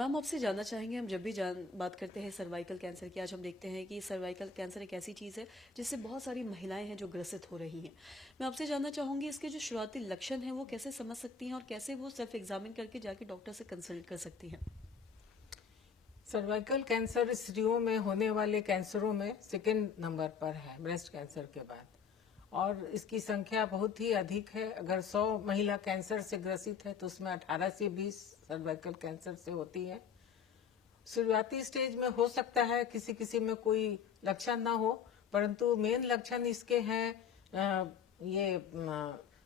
Ma'am आपसे जानना चाहेंगे, हम जब भी बात करते हैं सर्वाइकल कैंसर की, आज हम देखते हैं कि सर्वाइकल कैंसर एक ऐसी चीज़ है जिससे बहुत सारी महिलाएं हैं जो ग्रसित हो रही हैं। मैं आपसे जानना चाहूंगी इसके जो शुरुआती लक्षण हैं वो कैसे समझ सकती हैं और कैसे वो सेल्फ एग्जामिन करके जाके डॉक्टर से कंसल्ट कर सकती हैं। सर्वाइकल कैंसर स्त्रियों में होने वाले कैंसरों में सेकंड नंबर पर है ब्रेस्ट कैंसर के बाद, और इसकी संख्या बहुत ही अधिक है। अगर 100 महिला कैंसर से ग्रसित है तो उसमें 18 से 20 सर्वाइकल कैंसर से होती है। शुरुआती स्टेज में हो सकता है किसी किसी में कोई लक्षण ना हो, परंतु मेन लक्षण इसके हैं ये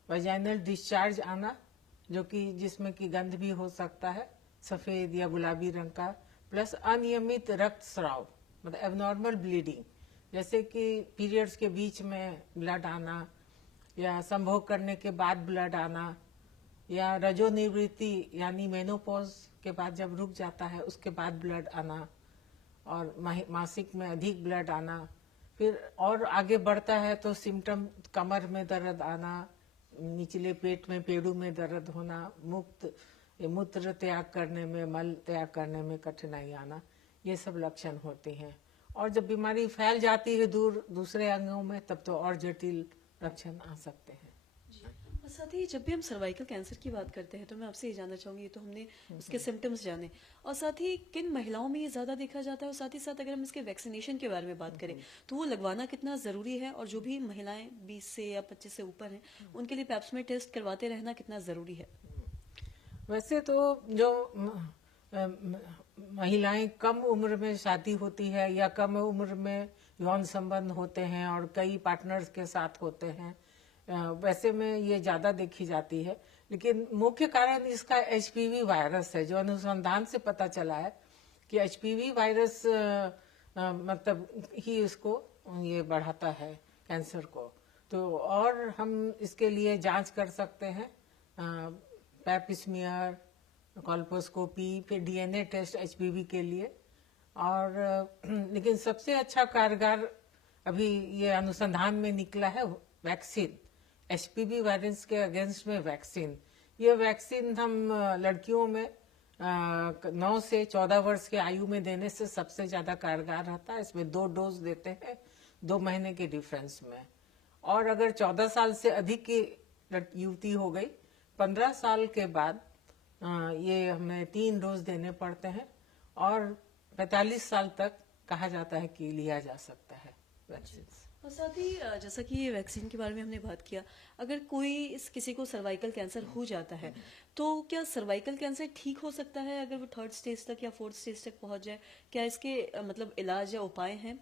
वजाइनल डिस्चार्ज आना, जो कि जिसमें की गंध भी हो सकता है, सफेद या गुलाबी रंग का, प्लस अनियमित रक्तस्राव, मतलब एबनॉर्मल ब्लीडिंग, जैसे कि पीरियड्स के बीच में ब्लड आना या संभोग करने के बाद ब्लड आना, या रजोनिवृत्ति यानी मेनोपॉज के बाद जब रुक जाता है उसके बाद ब्लड आना, और मासिक में अधिक ब्लड आना। फिर और आगे बढ़ता है तो सिम्टम कमर में दर्द आना, निचले पेट में पेड़ू में दर्द होना, मूत्र त्याग करने में, मल त्याग करने में कठिनाई आना, ये सब लक्षण होते हैं। और जब बीमारी फैल जाती है दूसरे अंगों में तब तो और जटिल लक्षण आ सकते हैं। और साथ ही जब भी हम सर्वाइकल कैंसर की बात करते हैं तो मैं आपसे ये जानना चाहूंगी, तो हमने उसके सिम्टम्स जाने, और साथ ही किन महिलाओं में ये ज्यादा देखा जाता है, और साथ ही साथ अगर हम इसके वैक्सीनेशन के बारे में बात करें तो वो लगवाना कितना जरूरी है, और जो भी महिलाएं 20 से या 25 से ऊपर हैं उनके लिए पैप्समेर टेस्ट करवाते रहना कितना जरूरी है। वैसे तो जो महिलाएं कम उम्र में शादी होती है या कम उम्र में यौन संबंध होते हैं और कई पार्टनर्स के साथ होते हैं, वैसे में ये ज्यादा देखी जाती है। लेकिन मुख्य कारण इसका एचपीवी वायरस है, जो अनुसंधान से पता चला है कि एचपीवी वायरस मतलब ही इसको ये बढ़ाता है कैंसर को। तो और हम इसके लिए जांच कर सकते हैं, पैप स्मीयर, कॉल्पोस्कोपी, फिर डीएनए टेस्ट एचपीवी के लिए। और लेकिन सबसे अच्छा कारगर अभी ये अनुसंधान में निकला है वैक्सीन, एचपीवी वायरस के अगेंस्ट में वैक्सीन। ये वैक्सीन हम लड़कियों में 9 से 14 वर्ष के आयु में देने से सबसे ज्यादा कारगर रहता है। इसमें 2 डोज देते हैं 2 महीने के डिफरेंस में। और अगर 14 साल से अधिक की युवती हो गई, 15 साल के बाद ये हमें 3 डोज देने पड़ते हैं, और 45 साल तक कहा जाता है कि लिया जा सकता है वैक्सीन। और साथ ही जैसा कि ये वैक्सीन के बारे में हमने बात किया, अगर किसी को सर्वाइकल कैंसर हो जाता है तो क्या सर्वाइकल कैंसर ठीक हो सकता है अगर वो 3rd स्टेज तक या 4th स्टेज तक पहुंच जाए? क्या इसके मतलब इलाज या उपाय हैं?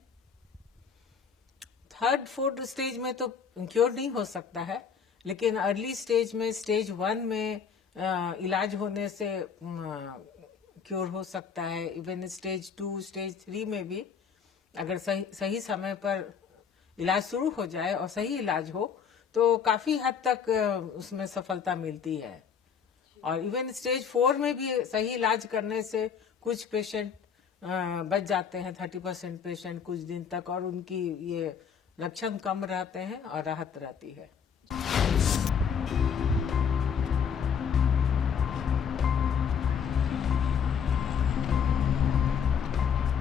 3rd 4th स्टेज में तो क्योर नहीं हो सकता है, लेकिन अर्ली स्टेज में, स्टेज 1 में इलाज होने से क्योर हो सकता है। इवन स्टेज 2, स्टेज 3 में भी अगर सही समय पर इलाज शुरू हो जाए और सही इलाज हो तो काफी हद तक उसमें सफलता मिलती है। और इवन स्टेज 4 में भी सही इलाज करने से कुछ पेशेंट बच जाते हैं, 30% पेशेंट कुछ दिन तक, और उनकी ये लक्षण कम रहते हैं और राहत रहती है।